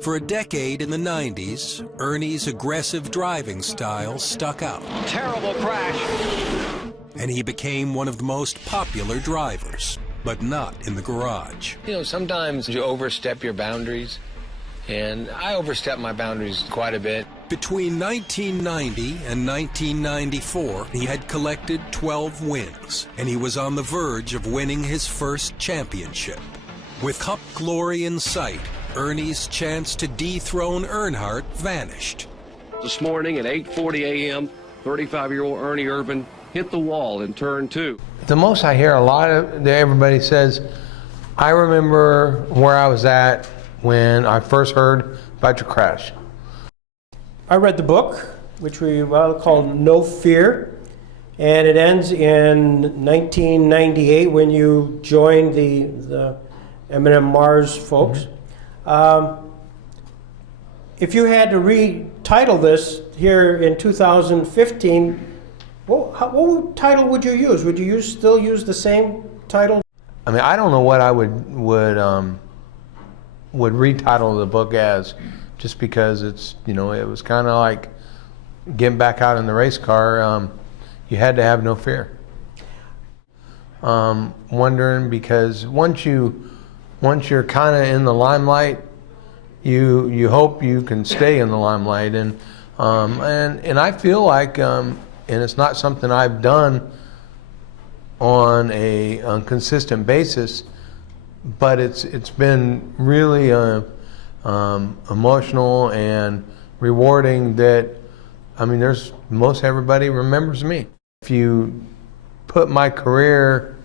For a decade in the 90s, Ernie's aggressive driving style stuck out. Terrible crash. And he became one of the most popular drivers, but not in the garage. You know, sometimes you overstep your boundaries, and I overstep my boundaries quite a bit. Between 1990 and 1994, he had collected 12 wins, and he was on the verge of winning his first championship. With Cup glory in sight, Ernie's chance to dethrone Earnhardt vanished. This morning at 8:40 a.m., 35-year-old Ernie Irvan hit the wall in turn 2. The most I hear a lot of, everybody says, I remember where I was at when I first heard about your crash. I read the book, which we called No Fear, and it ends in 1998 when you joined the M&M Mars folks. If you had to retitle this here in 2015, what title would you use? Would you still use the same title? I mean, I don't know what I would retitle the book as, just because it's, you know, it was kind of like getting back out in the race car. You had to have no fear. Wondering, because once you're kind of in the limelight, you hope you can stay in the limelight, and I feel like, and it's not something I've done on a consistent basis, but it's been really emotional and rewarding. That, I mean, most everybody remembers me. If you put my career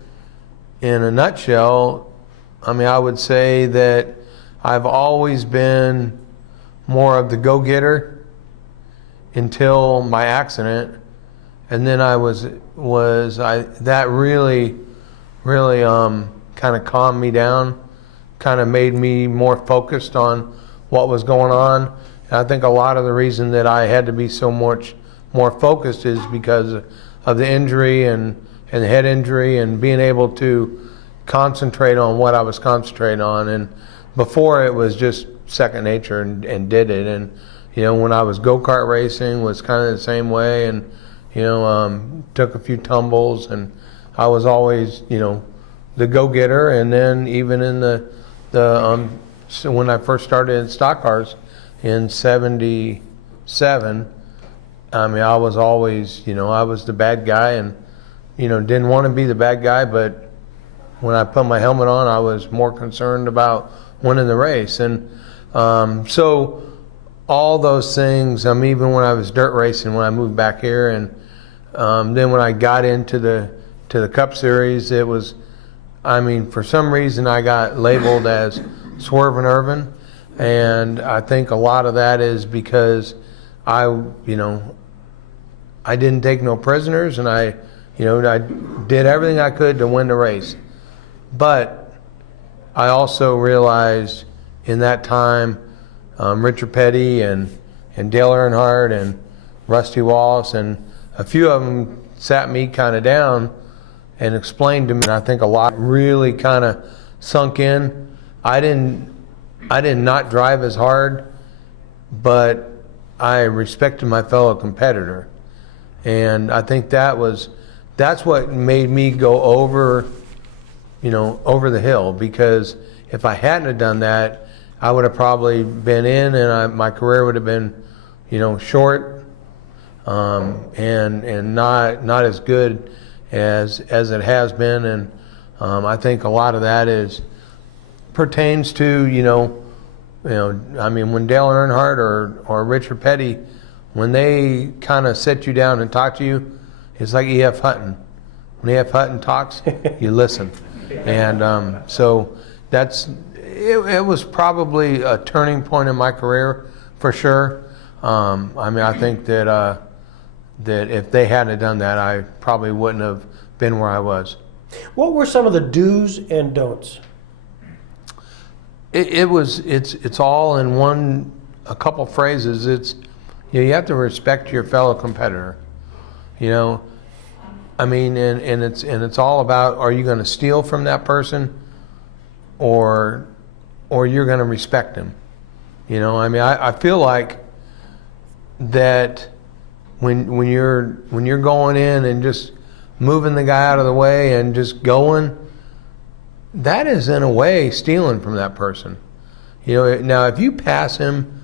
in a nutshell, I mean, I would say that I've always been more of the go-getter until my accident, and then that really kind of calmed me down, kind of made me more focused on what was going on. And I think a lot of the reason that I had to be so much more focused is because of the injury and the head injury, and being able to concentrate on what I was concentrating on. And before, it was just second nature, and did it. And, you know, when I was go-kart racing, was kind of the same way, and, you know, took a few tumbles, and I was always, you know, the go-getter. And then even in so when I first started in stock cars in '77, I mean, I was always, you know, I was the bad guy, and, you know, didn't want to be the bad guy, but when I put my helmet on, I was more concerned about winning the race. And so all those things, even when I was dirt racing, when I moved back here, and then when I got into the Cup Series, it was, I mean, for some reason I got labeled as Swervin' Irvan, and I think a lot of that is because I didn't take no prisoners, and I did everything I could to win the race. But I also realized in that time, Richard Petty and Dale Earnhardt and Rusty Wallace, and a few of them sat me kind of down and explained to me, and I think a lot really kind of sunk in. I did not drive as hard, but I respected my fellow competitor. And I think that's what made me go over the hill, because if I hadn't have done that, I would have probably been in, and my career would have been, short, and not as good as it has been. And I think a lot of that pertains to, I mean, when Dale Earnhardt or Richard Petty, when they kind of sit you down and talk to you, it's like E.F. Hutton. When E.F. Hutton talks, you listen. And so it was probably a turning point in my career, for sure. I mean, I think that if they hadn't done that, I probably wouldn't have been where I was. What were some of the do's and don'ts? It's all in a couple phrases. It's, you have to respect your fellow competitor. I mean, and it's all about, are you going to steal from that person, or or you're going to respect him. You know, I mean, I feel like that when you're going in and just moving the guy out of the way and just going, that is in a way stealing from that person. You know, now if you pass him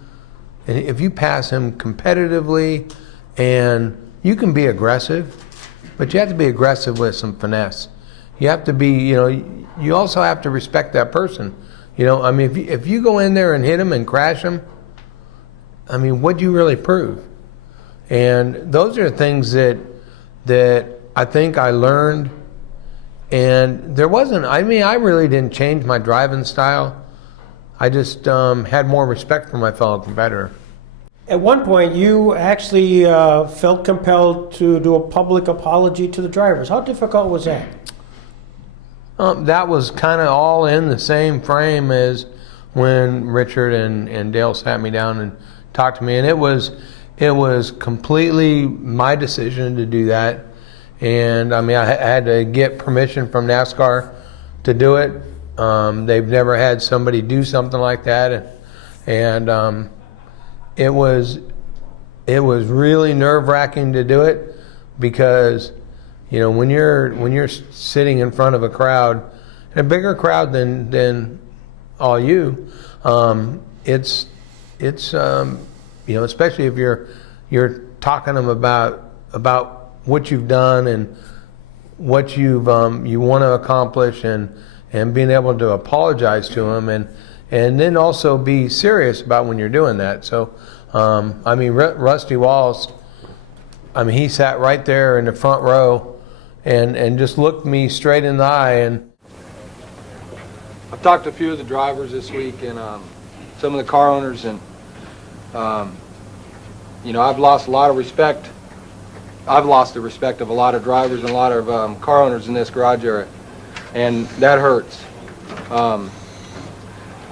competitively, and you can be aggressive, but you have to be aggressive with some finesse. You have to be, you know, you also have to respect that person. You know, I mean, if you go in there and hit him and crash him, I mean, what do you really prove? And those are things that I think I learned. And there wasn't, I mean, I really didn't change my driving style. I just had more respect for my fellow competitor. At one point, you actually felt compelled to do a public apology to the drivers. How difficult was that? That was kind of all in the same frame as when Richard and Dale sat me down and talked to me, and it was completely my decision to do that. And I mean, I had to get permission from NASCAR to do it. They've never had somebody do something like that, and it was really nerve-wracking to do it, because you know, when you're sitting in front of a crowd, a bigger crowd than all you, it's you know, especially if you're talking to them about what you've done and what you want to accomplish, and being able to apologize to them, and then also be serious about when you're doing that. So I mean, Rusty Wallace, I mean, he sat right there in the front row and just looked me straight in the eye. And I've talked to a few of the drivers this week, and some of the car owners, and you know, I've lost a lot of respect. I've lost the respect of a lot of drivers and a lot of car owners in this garage area, and that hurts.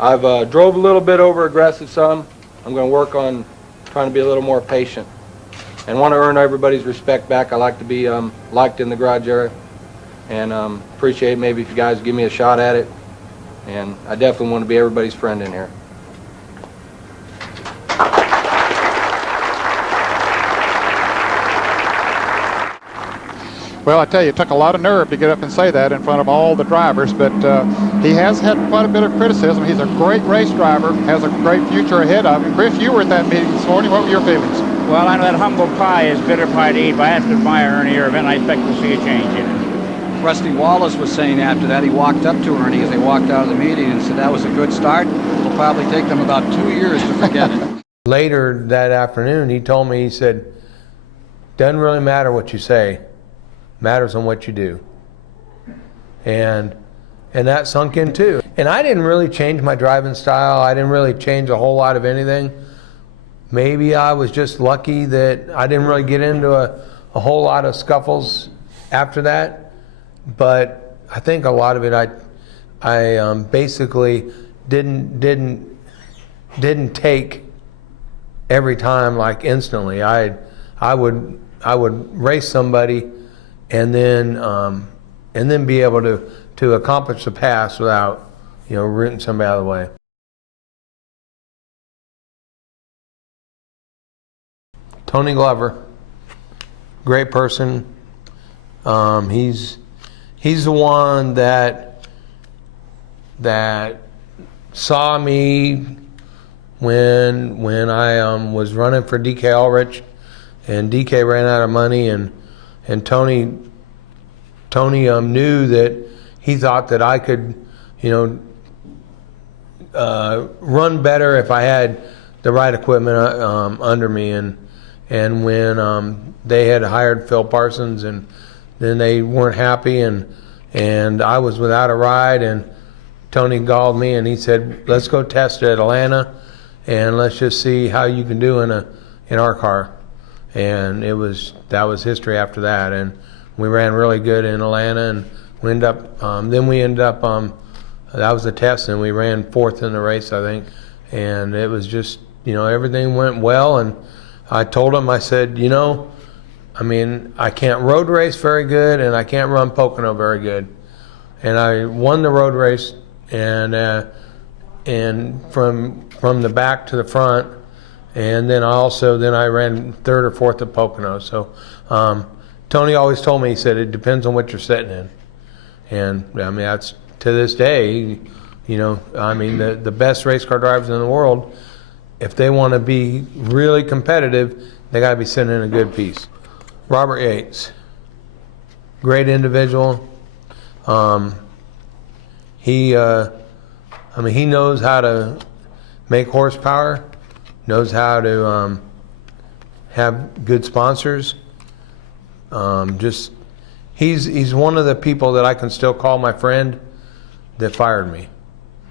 I've drove a little bit over aggressive some. I'm going to work on trying to be a little more patient and want to earn everybody's respect back. I like to be liked in the garage area, and appreciate maybe if you guys give me a shot at it. And I definitely want to be everybody's friend in here. Well, I tell you, it took a lot of nerve to get up and say that in front of all the drivers, but he has had quite a bit of criticism. He's a great race driver, has a great future ahead of him. Chris, you were at that meeting this morning. What were your feelings? Well, I know that humble pie is bitter pie to eat, but I have to admire Ernie Irvan. I expect to see a change in him. Rusty Wallace was saying after that, he walked up to Ernie as they walked out of the meeting and said that was a good start. It'll probably take them about 2 years to forget it. Later that afternoon, he told me, he said, doesn't really matter what you say, matters on what you do. And that sunk in too. And I didn't really change my driving style. I didn't really change a whole lot of anything. Maybe I was just lucky that I didn't really get into a whole lot of scuffles after that. But I think a lot of it I basically didn't take every time like instantly. I would race somebody and then be able to accomplish the pass without, you know, rooting somebody out of the way. Tony Glover, great person. He's the one that saw me when I was running for DK Ulrich, and DK ran out of money, and Tony knew that he thought that I could, you know, run better if I had the right equipment under me, and when they had hired Phil Parsons, and then they weren't happy, and I was without a ride, and Tony called me and he said, let's go test at Atlanta and let's just see how you can do in our car. And that was history after that, and we ran really good in Atlanta, and we ended up that was the test, and we ran fourth in the race, I think. And it was just, you know, everything went well, and I told him, I said, you know, I mean, I can't road race very good, and I can't run Pocono very good. And I won the road race, and and from the back to the front, and then I ran third or fourth at Pocono. So Tony always told me, he said, it depends on what you're sitting in. And I mean, that's to this day, you know, I mean, the best race car drivers in the world, if they want to be really competitive, they got to be sitting in a good piece. Robert Yates, great individual. He knows how to make horsepower, knows how to have good sponsors. He's one of the people that I can still call my friend that fired me.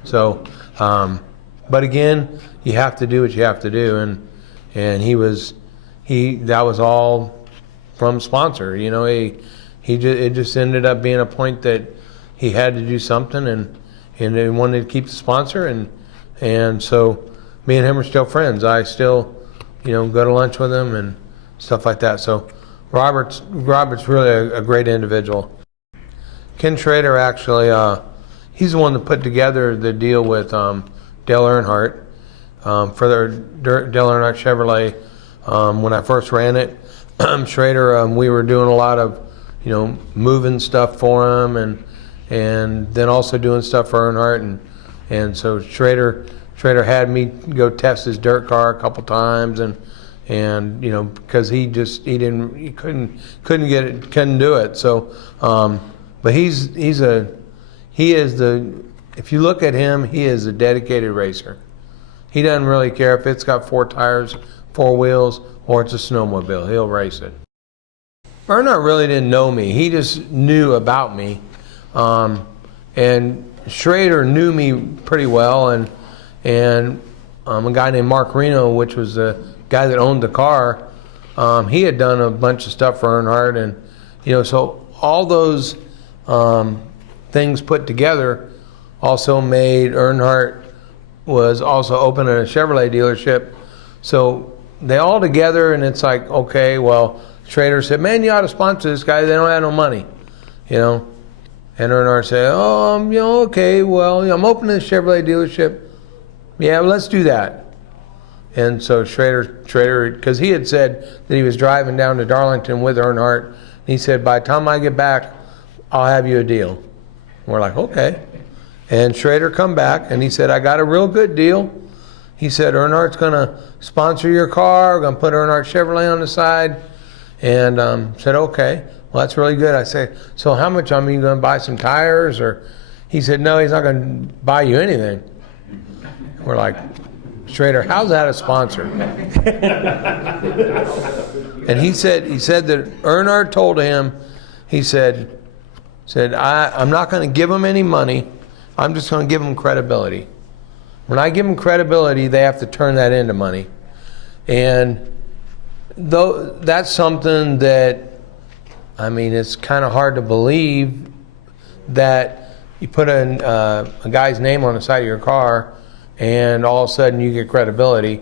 So, but again, you have to do what you have to do, and that was all from sponsor. You know, it just ended up being a point that he had to do something, and he wanted to keep the sponsor, and so me and him are still friends. I still, you know, go to lunch with him and stuff like that. So Robert's really a great individual. Ken Schrader, actually, he's the one that put together the deal with Dale Earnhardt for their Dale Earnhardt Chevrolet. When I first ran it, Schrader, we were doing a lot of, you know, moving stuff for him, and then also doing stuff for Earnhardt, and so Schrader had me go test his dirt car a couple times, and you know, because he couldn't do it. So, but if you look at him, he is a dedicated racer. He doesn't really care if it's got 4 tires, 4 wheels, or it's a snowmobile. He'll race it. Earnhardt really didn't know me. He just knew about me. And Schrader knew me pretty well, and a guy named Mark Reno, which was the guy that owned the car, he had done a bunch of stuff for Earnhardt, and you know, so all those things put together also made Earnhardt was also opening a Chevrolet dealership. So they all together, and it's like, okay, well, Schrader said, man, you ought to sponsor this guy. They don't have no money, you know. And Earnhardt said, oh, you know, okay, well, I'm opening a Chevrolet dealership. Yeah, well, let's do that. And so Schrader, because he had said that he was driving down to Darlington with Earnhardt, and he said, by the time I get back, I'll have you a deal. And we're like, okay. And Schrader come back, and he said, I got a real good deal. He said, Earnhardt's going to sponsor your car. We're going to put Earnhardt Chevrolet on the side. And said, okay, well, that's really good. I said, so how much? I mean, you going to buy some tires? Or he said, no, he's not going to buy you anything. We're like, Schrader, how's that a sponsor? And he said that Earnhardt told him, he said, I'm not going to give him any money. I'm just going to give him credibility. When I give them credibility, they have to turn that into money. And though that's something that, I mean, it's kind of hard to believe that you put a guy's name on the side of your car and all of a sudden you get credibility.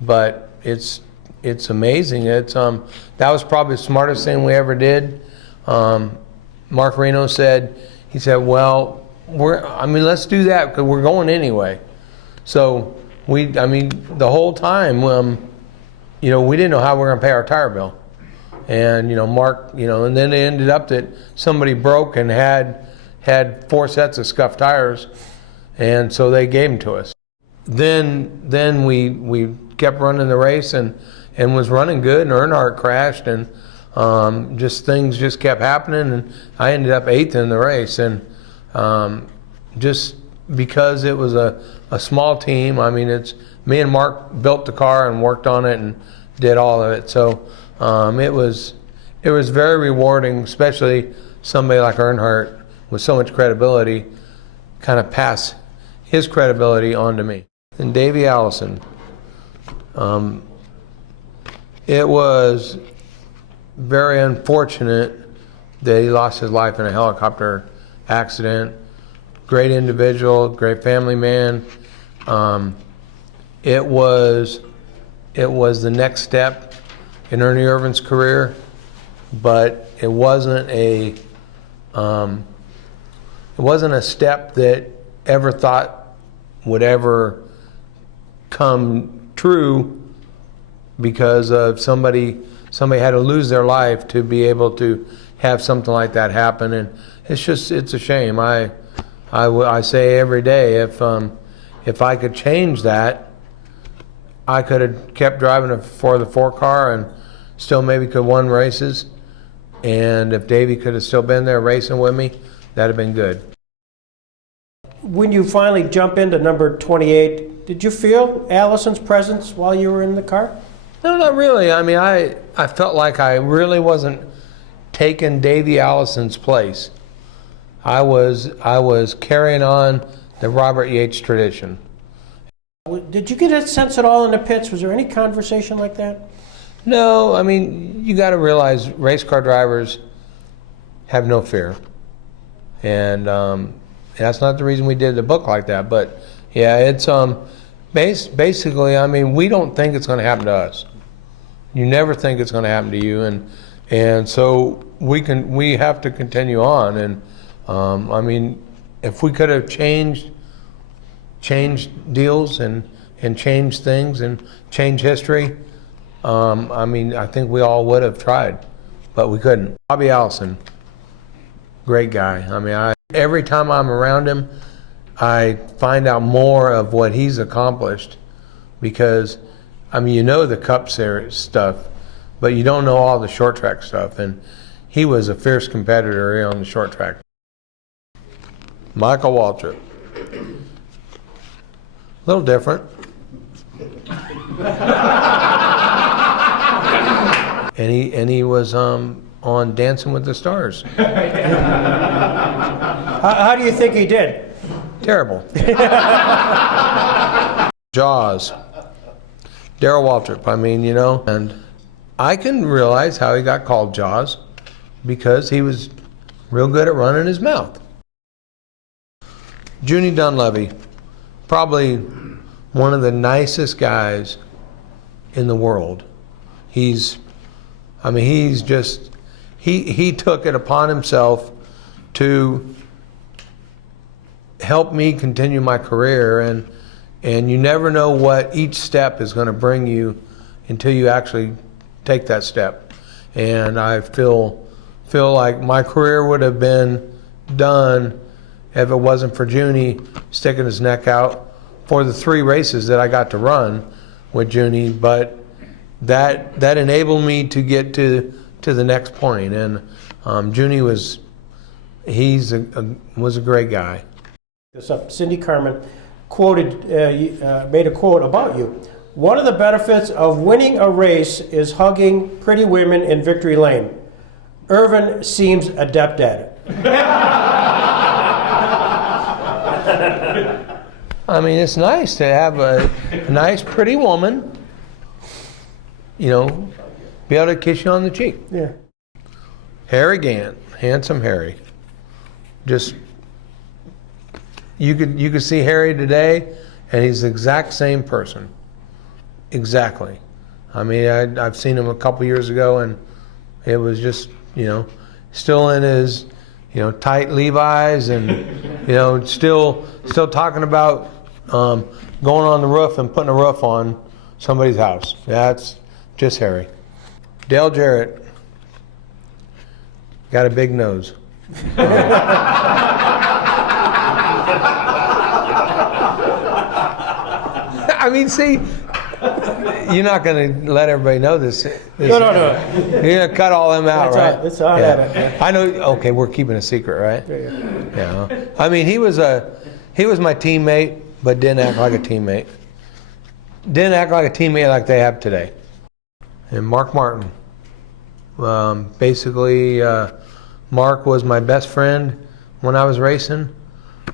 But it's amazing. That was probably the smartest thing we ever did. Mark Reno said, he said, well, let's do that because we're going anyway. So the whole time, you know, we didn't know how we were going to pay our tire bill. And, you know, Mark, you know, and then it ended up that somebody broke and had 4 sets of scuffed tires, and so they gave them to us. Then we kept running the race and was running good, and Earnhardt crashed, and just things just kept happening, and I ended up 8th in the race, and just because it was a small team. I mean, it's me and Mark built the car and worked on it and did all of it. So it was very rewarding, especially somebody like Earnhardt with so much credibility, kind of pass his credibility on to me. And Davey Allison, it was very unfortunate that he lost his life in a helicopter accident. Great individual, great family man. It was the next step in Ernie Irvan's career, but it wasn't a step that ever thought would ever come true because of somebody had to lose their life to be able to have something like that happen. And it's a shame. I say every day, if I could change that, I could have kept driving for the 4-car and still maybe could have won races. And if Davey could have still been there racing with me, that'd have been good. When you finally jump into number 28, did you feel Allison's presence while you were in the car? No, not really. I mean, I felt like I really wasn't taking Davey Allison's place. I was carrying on the Robert Yates tradition. Did you get a sense at all in the pits? Was there any conversation like that? No, I mean, you got to realize race car drivers have no fear. And that's not the reason we did the book like that. But yeah, it's basically, I mean, we don't think it's going to happen to us. You never think it's going to happen to you, and so we have to continue on. And I mean, if we could have changed deals and changed things and changed history, I mean, I think we all would have tried, but we couldn't. Bobby Allison, great guy. I mean, every time I'm around him, I find out more of what he's accomplished because, I mean, you know the Cup Series stuff, but you don't know all the short track stuff, and he was a fierce competitor on the short track. Michael Waltrip. A little different. And he was on Dancing with the Stars. How do you think he did? Terrible. Jaws. Darrell Waltrip, I mean, you know, and I can realize how he got called Jaws because he was real good at running his mouth. Junie Dunleavy, probably one of the nicest guys in the world. He took it upon himself to help me continue my career, and you never know what each step is going to bring you until you actually take that step. And I feel like my career would have been done if it wasn't for Junie sticking his neck out for the 3 races that I got to run with Junie, but that enabled me to get to the next point. And Junie was a great guy. Cindy Carmen made a quote about you. One of the benefits of winning a race is hugging pretty women in victory lane. Irvan seems adept at it. I mean, it's nice to have a nice, pretty woman, you know, be able to kiss you on the cheek. Yeah. Harry Gant, handsome Harry. Just, you could see Harry today, and he's the exact same person. Exactly. I mean, I've seen him a couple years ago, and it was just, you know, still in his, you know, tight Levi's, and you know, still talking about going on the roof and putting a roof on somebody's house. That's just Harry. Dale Jarrett got a big nose. I mean, see, you're not going to let everybody know this. No. You're going to cut all them out, right? It's on that. I know. Okay, we're keeping a secret, right? Yeah. I mean, he was my teammate, but didn't act like a teammate. Didn't act like a teammate like they have today. And Mark Martin. Basically, Mark was my best friend when I was racing,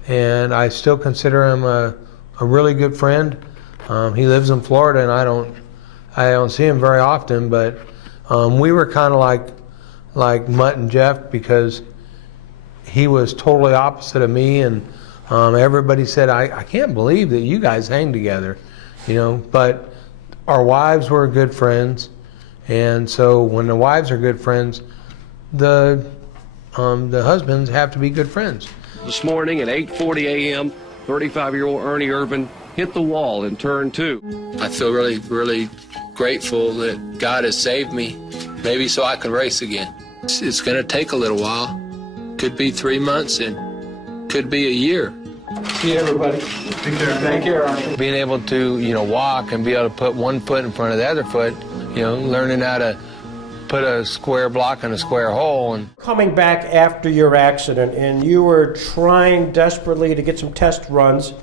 and I still consider him a really good friend. He lives in Florida, and I don't see him very often, but we were kind of like Mutt and Jeff, because he was totally opposite of me, and everybody said, I can't believe that you guys hang together, you know, but our wives were good friends, and so when the wives are good friends, the husbands have to be good friends. This morning at 8:40 a.m., 35-year-old Ernie Irvan hit the wall in turn 2. I feel really, really grateful that God has saved me, maybe so I can race again. It's going to take a little while. Could be 3 months and could be a year. See you, everybody. Take care. Thank you, Ernie. Being able to, walk and be able to put one foot in front of the other foot, learning how to put a square block in a square hole. And Coming back after your accident, and you were trying desperately to get some test runs,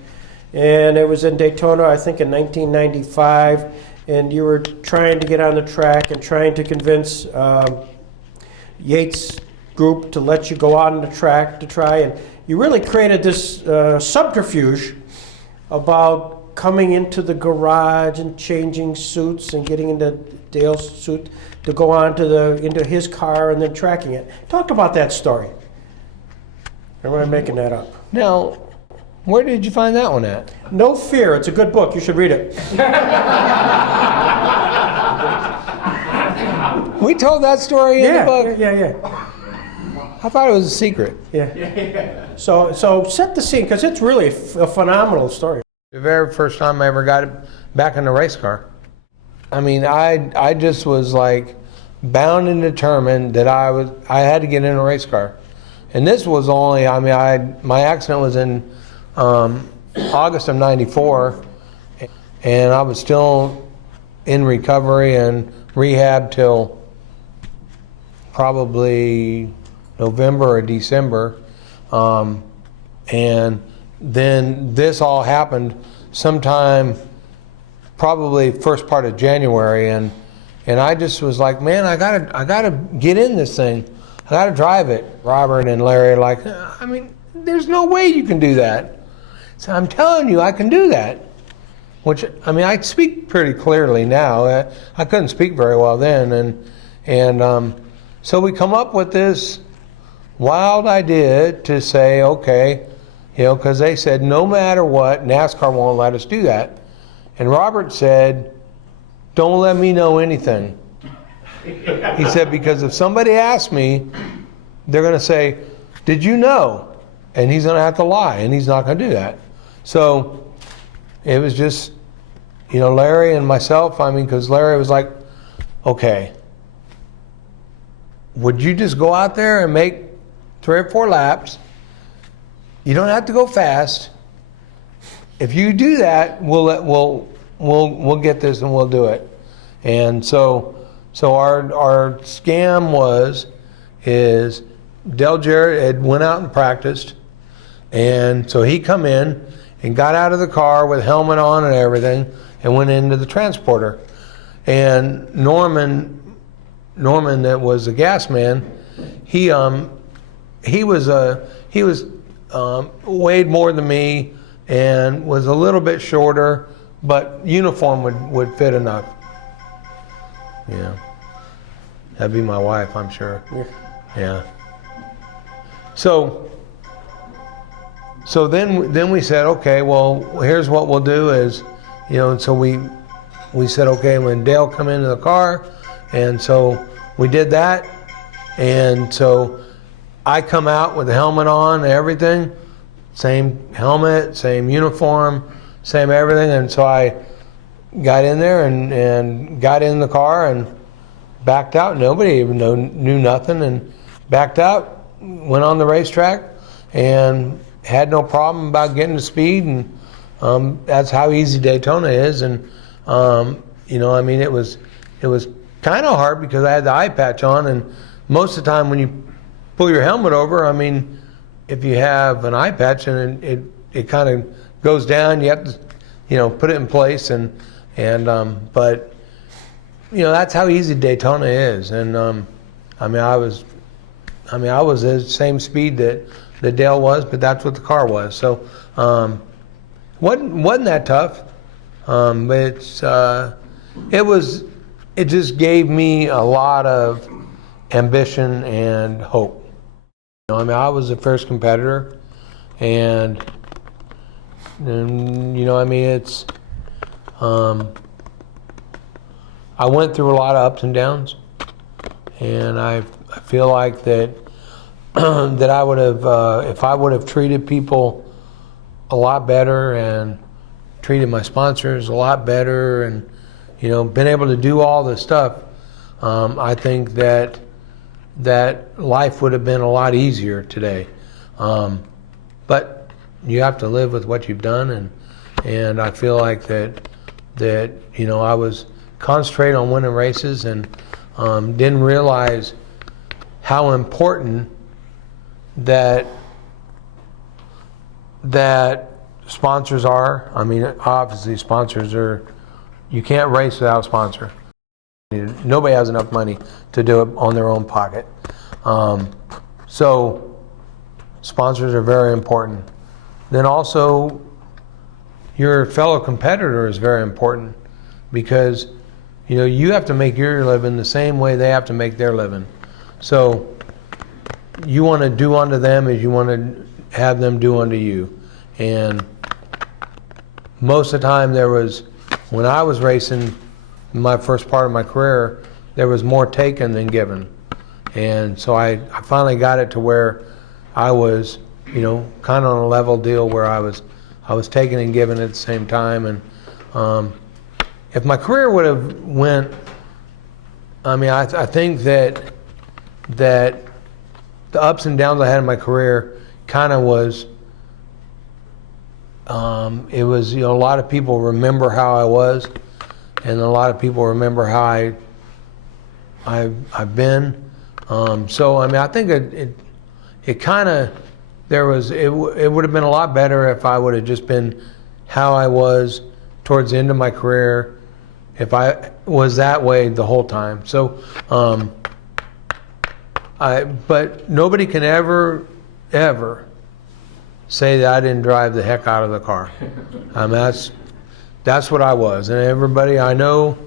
and it was in Daytona, I think in 1995, and you were trying to get on the track and trying to convince Yates group to let you go on the track to try, and you really created this subterfuge about coming into the garage and changing suits and getting into Dale's suit to go on to into his car and then tracking it. Talk about that story. Or am I making that up? Now, where did you find that one at? No Fear. It's a good book. You should read it. We told that story in the book. Yeah. I thought it was a secret. Yeah. So set the scene, because it's really a phenomenal story. The very first time I ever got back in the race car. I mean, I just was like bound and determined that I had to get in a race car. And this was only, my accident was in August of '94, and I was still in recovery and rehab till probably November or December. And then this all happened sometime probably first part of January, and I just was like, man, I gotta get in this thing. I gotta drive it. Robert and Larry are like, there's no way you can do that. So I'm telling you, I can do that. Which, I speak pretty clearly now. I couldn't speak very well then, and so we come up with this wild idea to say, okay, because they said no matter what, NASCAR won't let us do that. And Robert said, don't let me know anything. He said, because if somebody asks me, they're going to say, did you know? And he's going to have to lie, and he's not going to do that. So it was just, Larry and myself, because Larry was like, okay, would you just go out there and make 3 or 4 laps? You don't have to go fast. If you do that, we'll get this and we'll do it. And so our scam is Dale Jarrett had went out and practiced, and so he come in and got out of the car with helmet on and everything and went into the transporter. And Norman that was the gas man, he was weighed more than me and was a little bit shorter, but uniform would fit enough. Yeah. That'd be my wife, I'm sure. Yeah. So then we said, okay, well, here's what we'll do is, so we said, okay, when Dale come into the car, and so we did that, and so I come out with the helmet on and everything, same helmet, same uniform, same everything, and so I got in there and got in the car and backed out. Nobody even knew nothing, and backed out, went on the racetrack, and had no problem about getting to speed, and that's how easy Daytona is. And it was kind of hard because I had the eye patch on, and most of the time when you pull your helmet over, if you have an eye patch and it kind of goes down, you have to put it in place, but that's how easy Daytona is. And I was the same speed that Dale was, but that's what the car was. So wasn't that tough. But it just gave me a lot of ambition and hope. I was the first competitor, and it's I went through a lot of ups and downs, and I feel like that that I would have if I would have treated people a lot better and treated my sponsors a lot better, and been able to do all this stuff, I think that life would have been a lot easier today. But you have to live with what you've done, and I feel like that I was concentrating on winning races, and didn't realize how important that sponsors are. I mean, obviously sponsors are, you can't race without a sponsor. Nobody has enough money to do it on their own pocket. So sponsors are very important. Then also your fellow competitor is very important, because you have to make your living the same way they have to make their living. So you want to do unto them as you want to have them do unto you. And most of the time when I was racing in my first part of my career, there was more taken than given. And so I finally got it to where I was, kind of on a level deal where I was taking and giving at the same time. And if my career would have went, I think that the ups and downs I had in my career kind of was, it was, a lot of people remember how I was, and a lot of people remember how I've been. So I think it kind of, it would have been a lot better if I would have just been how I was towards the end of my career, if I was that way the whole time. So, but nobody can ever say that I didn't drive the heck out of the car. That's what I was, and everybody I know,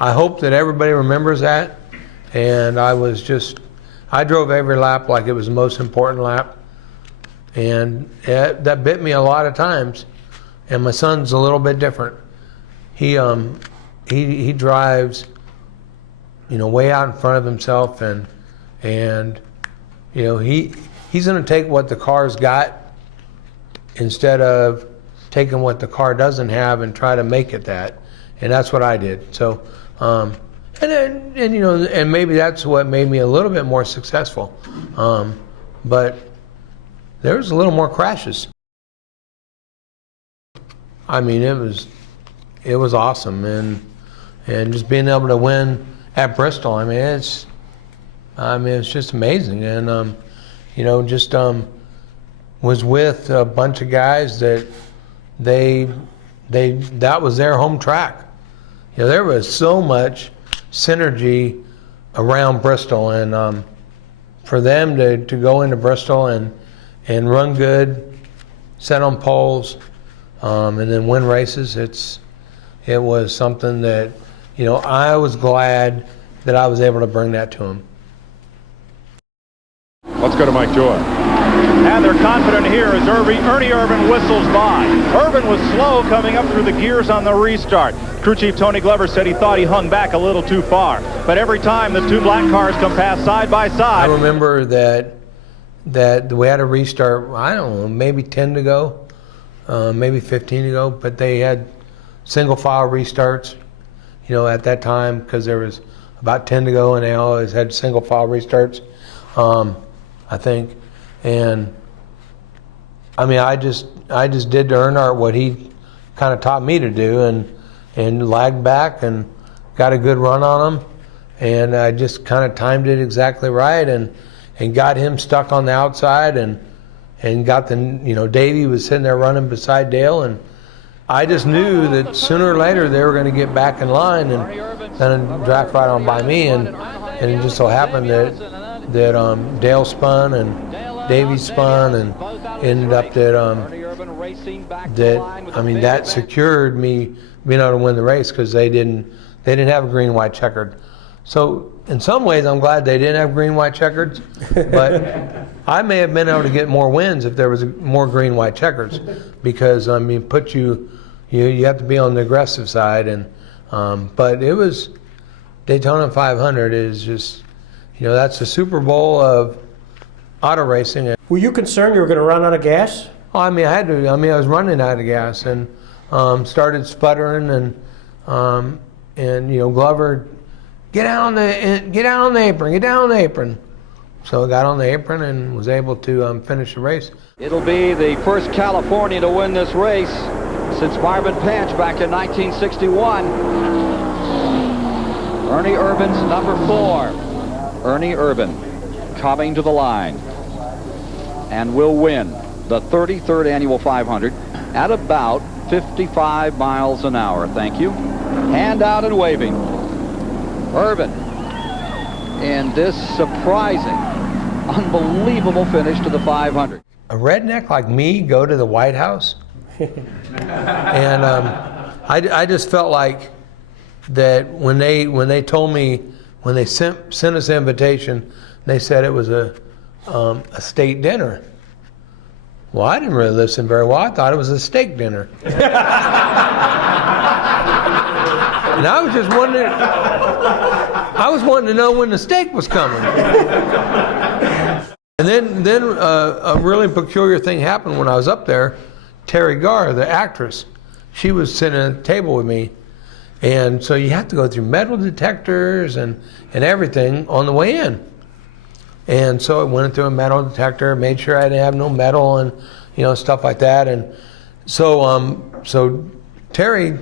I hope that everybody remembers that. And I drove every lap like it was the most important lap, and that bit me a lot of times. And my son's a little bit different. He drives, way out in front of himself, and he's going to take what the car's got instead of taking what the car doesn't have and try to make it that. And that's what I did. So, and maybe that's what made me a little bit more successful. But there was a little more crashes. It was awesome, and just being able to win at Bristol. It's just amazing, and was with a bunch of guys that that was their home track. There was so much synergy around Bristol, and for them to go into Bristol and run good, set on poles, and then win races, it was something that I was glad that I was able to bring that to them. Let's go to Mike Joy. And they're confident here as Ernie Irvan whistles by. Irvan was slow coming up through the gears on the restart. Crew Chief Tony Glover said he thought he hung back a little too far. But every time the two black cars come past side by side. I remember that we had a restart, I don't know, maybe 10 to go, maybe 15 to go, but they had single file restarts, at that time, because there was about 10 to go, and they always had single file restarts, I think. And I just did to Earhardt what he kind of taught me to do, and lagged back and got a good run on him, and I just kind of timed it exactly right, and got him stuck on the outside, and got Davey was sitting there running beside Dale, and I just knew that sooner or later they were going to get back in line and then draft right on by me, and it just so happened that Dale spun and Davey spun, and ended up that secured me being able to win the race, because they didn't have a green, white, checkered. So in some ways I'm glad they didn't have green, white, checkers, but I may have been able to get more wins if there was more green, white, checkers, because you have to be on the aggressive side, and but it was Daytona 500 is just that's the Super Bowl of auto racing. Were you concerned you were going to run out of gas? I mean, I had to. I mean, I was running out of gas and started sputtering, and you know, Glover, get out on the apron. So I got on the apron and was able to finish the race. It'll be the first Californian to win this race since Marvin Panch back in 1961. Ernie Irvan's number 4. Ernie Irvan coming to the line and will win the 33rd annual 500 at about 55 miles an hour. Thank you. Hand out and waving. Irvan in this surprising, unbelievable finish to the 500. A redneck like me go to the White House? And I just felt like that when they told me, when they sent us an invitation, they said it was a state dinner. Well, I didn't really listen very well. I thought it was a steak dinner. And I was just wondering, I was wanting to know when the steak was coming. And then a really peculiar thing happened when I was up there. Terry Garr, the actress, she was sitting at a table with me. And so you have to go through metal detectors and everything on the way in. And so I went through a metal detector, made sure I didn't have no metal and, you know, stuff like that. And so Terry,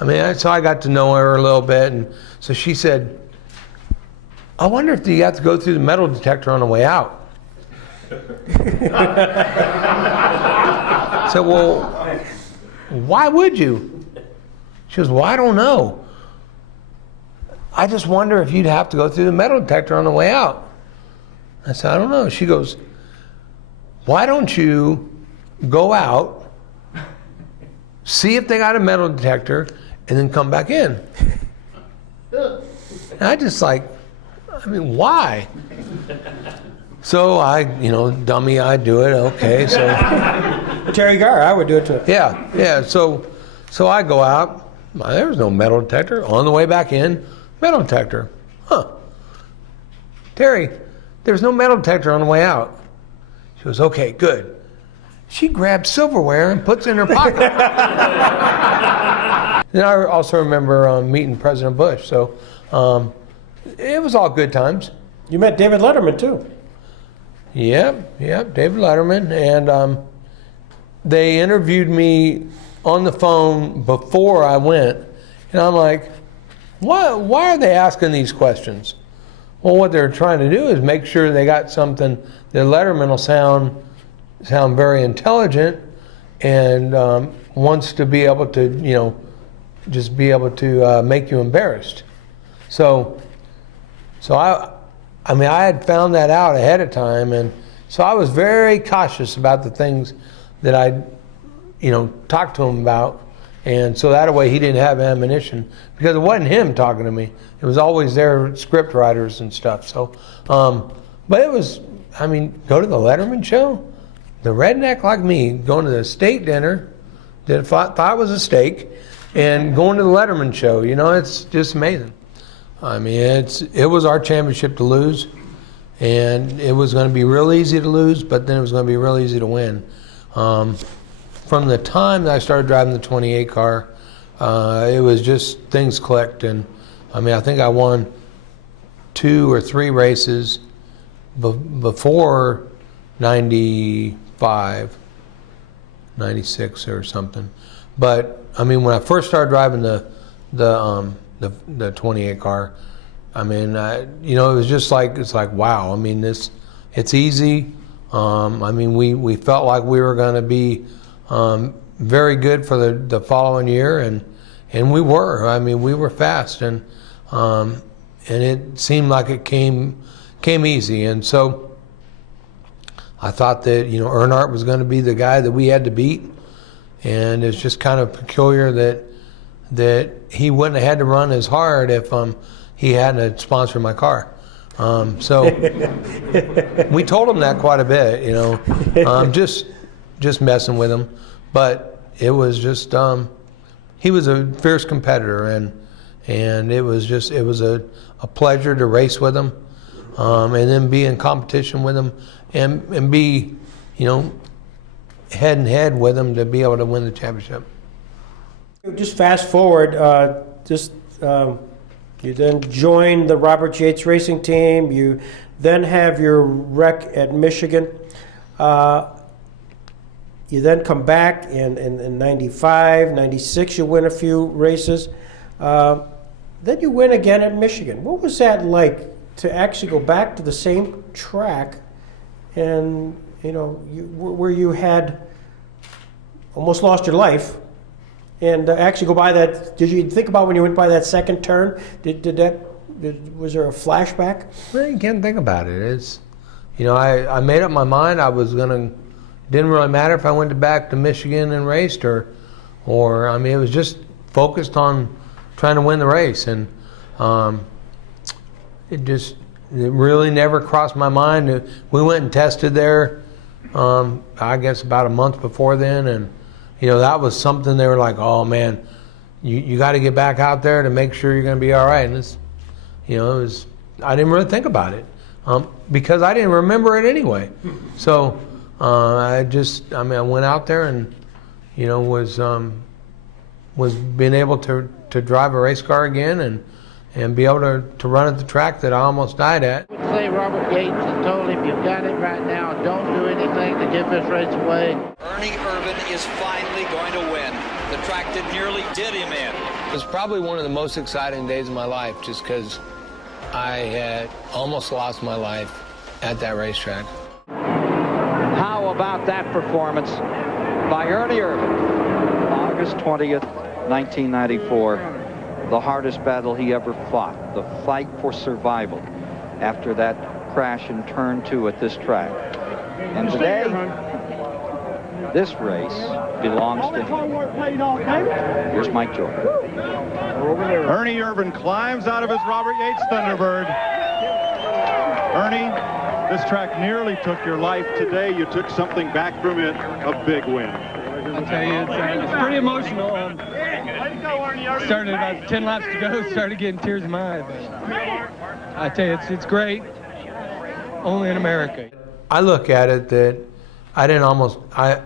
I mean, so I got to know her a little bit. And so she said, I wonder if you have to go through the metal detector on the way out. I said, well, why would you? She goes, well, I don't know. I just wonder if you'd have to go through the metal detector on the way out. I said, I don't know. She goes, why don't you go out, see if they got a metal detector, and then come back in? And I just like, I mean, why? So I, you know, dummy, I do it. Okay, so. Terry Garr, I would do it too. Yeah. So I go out. There was no metal detector. On the way back in, metal detector. Huh. Terry, there's no metal detector on the way out. She goes, okay, good. She grabs silverware and puts it in her pocket. Then I also remember meeting President Bush. So it was all good times. You met David Letterman too. Yep, David Letterman. And they interviewed me on the phone before I went. And I'm like, why are they asking these questions? Well, what they're trying to do is make sure they got something that Letterman will sound very intelligent and wants to be able to, you know, just be able to make you embarrassed. So I mean, I had found that out ahead of time, and so I was very cautious about the things that I, you know, talked to him about, and so that way he didn't have ammunition, because it wasn't him talking to me. It was always their script writers and stuff. So, but it was, I mean, go to the Letterman show, the redneck like me, going to the steak dinner that thought was a steak, and going to the Letterman show. You know, it's just amazing. I mean, it was our championship to lose, and it was going to be real easy to lose, but then it was going to be real easy to win. From the time that I started driving the 28 car, it was just things clicked, and I mean, I think I won 2 or 3 races before 95, 96 or something. But I mean, when I first started driving the 28 car, I mean, you know, it was just like, it's like, wow. I mean, it's easy. I mean, we felt like we were going to be very good for the following year, and we were. I mean, we were fast, and it seemed like it came easy. And so I thought that, you know, Earhardt was going to be the guy that we had to beat, and it's just kind of peculiar that he wouldn't have had to run as hard if he hadn't sponsored my car. So we told him that quite a bit, you know, just messing with him. But it was just, he was a fierce competitor, and it was a pleasure to race with him, and then be in competition with him, and be, you know, head and head with him to be able to win the championship. Just fast forward, you then join the Robert Yates racing team. You then have your wreck at Michigan. You then come back in 95, 96, you win a few races. Then you win again at Michigan. What was that like to actually go back to the same track and, where you had almost lost your life and actually go by that? Did you think about when you went by that second turn? Was there a flashback? Well, you can't think about it. I made up my mind I was gonna. Didn't really matter if I went back to Michigan and raced or it was just focused on trying to win the race, and it really never crossed my mind. We went and tested there, I guess about a month before then, and that was something they were like, oh man, you got to get back out there to make sure you're going to be all right. And it's, I didn't really think about it because I didn't remember it anyway. So I went out there and was being able to drive a race car again and be able to run at the track that I almost died at. I would say Robert Yates had told him, you've got it right now, don't do anything to give this race away. Ernie Irvan is finally going to win the track that nearly did him in. It was probably one of the most exciting days of my life just because I had almost lost my life at that racetrack. How about that performance by Ernie Irvan? August 20th, 1994. The hardest battle he ever fought, the fight for survival after that crash in turn 2 at this track. And today, this race belongs to him. Here's Mike Jordan. Ernie Irvan climbs out of his Robert Yates Thunderbird. Ernie, this track nearly took your life. Today, you took something back from it, a big win. I'll tell you, it's pretty emotional. Started about 10 laps to go, started getting tears in my eyes. But I tell you, it's great. Only in America. I look at it that I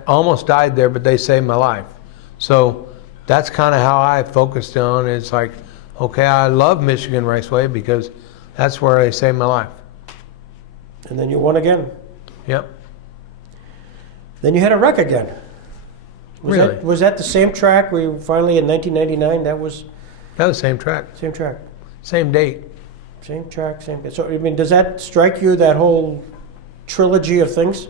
almost died there, but they saved my life. So that's kind of how I focused on it. It's like, okay, I love Michigan Raceway because that's where they saved my life. And then you won again. Yep. Then you had a wreck again. Really? Was that the same track where you finally in 1999? That was the same track. Same track. Same date. Same track, same date. So, I mean, does that strike you, that whole trilogy of things?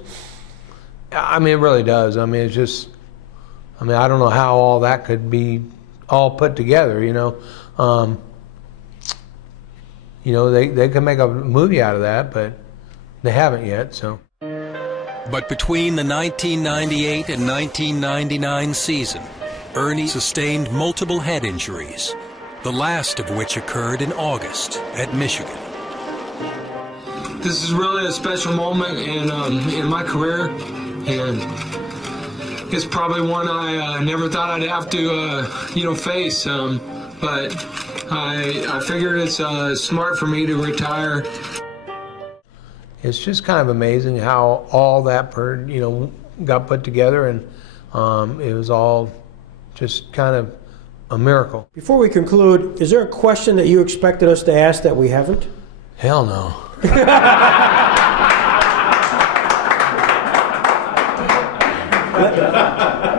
I mean, it really does. I mean, it's just, I don't know how all that could be all put together, They could make a movie out of that, but they haven't yet, so. But between the 1998 and 1999 season, Ernie sustained multiple head injuries, the last of which occurred in August at Michigan. This is really a special moment in my career, and it's probably one I never thought I'd have to, face. But I figured it's smart for me to retire. It's just kind of amazing how all that got put together, and it was all just kind of a miracle. Before we conclude, is there a question that you expected us to ask that we haven't? Hell no.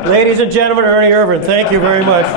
Ladies and gentlemen, Ernie Irvan, thank you very much.